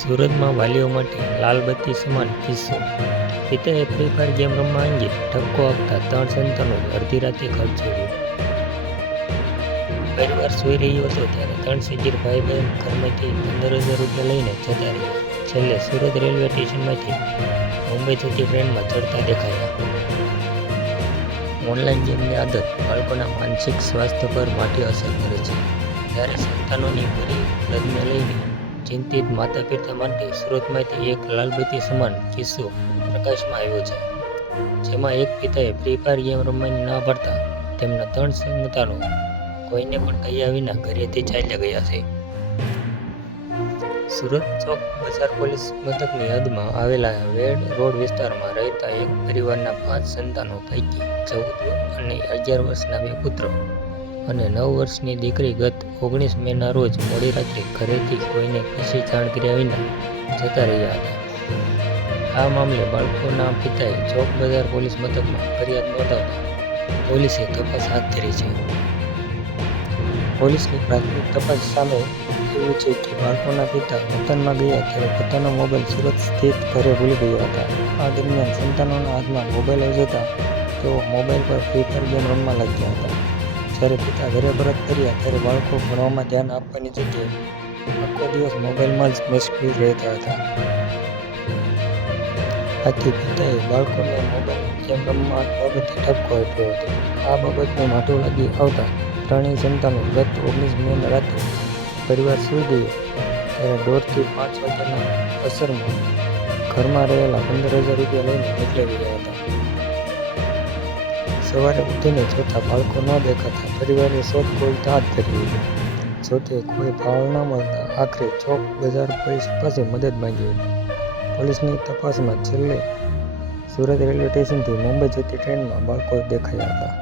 સુરતમાં વાલીઓ માટે લાલબત્તી સમાન કિસ્સો. પિતાએ ફ્રી ફાયર ગેમ રમવા અંગે ઠપકો આપતા 3 સંતાનોએ અડધી રાતે ઘર છોડ્યું. પરિવાર સૂઈ રહ્યો હતો ત્યારે 3 સગીર ભાઈ બહેન ઘરમાંથી 15,000 રૂપિયા લઈને જતા રહ્યા. છેલ્લે સુરત રેલવે સ્ટેશનમાંથી મુંબઈ જતી ટ્રેનમાં ચડતા દેખાયા. ઓનલાઈન ગેમની આદત બાળકોના માનસિક સ્વાસ્થ્ય પર માઠી અસર કરે છે. ત્યારે સંતાનોની બુરી લતને લઈને ચિંતિત માતા પિતા માટે સુરતમાંથી એક લાલબત્તી સમાન કિસ્સો પ્રકાશમાં આવ્યો છે. જેમાં એક પિતાએ ફ્રી ફાયર ગેમ રમવાની ના પાડતા તેમના 3 સંતાનો કોઈને પણ કહ્યા વિના ઘરેથી ચાલ્યા ગયા છે. સુરત ચોક બજાર પોલીસ મથકની હદમાં આવેલા વેડ રોડ વિસ્તારમાં રહેતા એક પરિવારના 5 સંતાનો પૈકી 14 અને 11 વર્ષના 2 પુત્રો અને 9 વર્ષની દીકરી ગત 19 મેના રોજ મોડી રાત્રે ઘરેથી કોઈને કશી જાણ કર્યા વિના જતા રહ્યા હતા. આ મામલે બાળકોના પિતાએ ચોક બજાર પોલીસ મથકમાં ફરિયાદ નોંધાવતા પોલીસે તપાસ હાથ ધરી છે. પોલીસની પ્રાથમિક તપાસ સામે એવું છે કે બાળકોના પિતા વતનમાં ગયા ત્યારે પોતાનો મોબાઈલ સુરત સ્થિત ઘરે ભૂલી ગયા હતા. આ દરમિયાન સંતાનોના હાથમાં મોબાઈલ જતા તેઓ મોબાઈલ પર ફ્રી ફાયર ગેમ રમવા લાગ્યા હતા. જ્યારે પિતા ઘરે પરત કર્યા ત્યારે બાળકો ભણવામાં ધ્યાન આપવાની જગ્યાએ આખો દિવસ મોબાઈલમાં જ મશગુલ રહેતા હતા. આથી પિતાએ બાળકોને મોબાઈલ ગેમ રમવા બાબતે ઠપકો આપ્યો હતો. આ બાબતને માઠું લાગી આવતા ત્રણેય સંતાનો ગત 19 મેના રાત્રે પરિવાર સૂઈ ગયો ત્યારે 1:30 થી 5 વાગ્યાના અસરમાં ઘરમાં રહેલા 15,000 રૂપિયા લઈને નીકળી ગયા હતા. સવારે ઉઠીને જોતા બાળકો ન દેખાતા પરિવારે શોધખોળ હાથ ધરી હતી. જોકે કોઈ ભાવ ન મળતા આખરે ચોક બજાર પોલીસ પાસે મદદ માંગી હતી. પોલીસની તપાસમાં છેલ્લે સુરત રેલવે સ્ટેશનથી મુંબઈ જતી ટ્રેનમાં બાળકો દેખાયા હતા.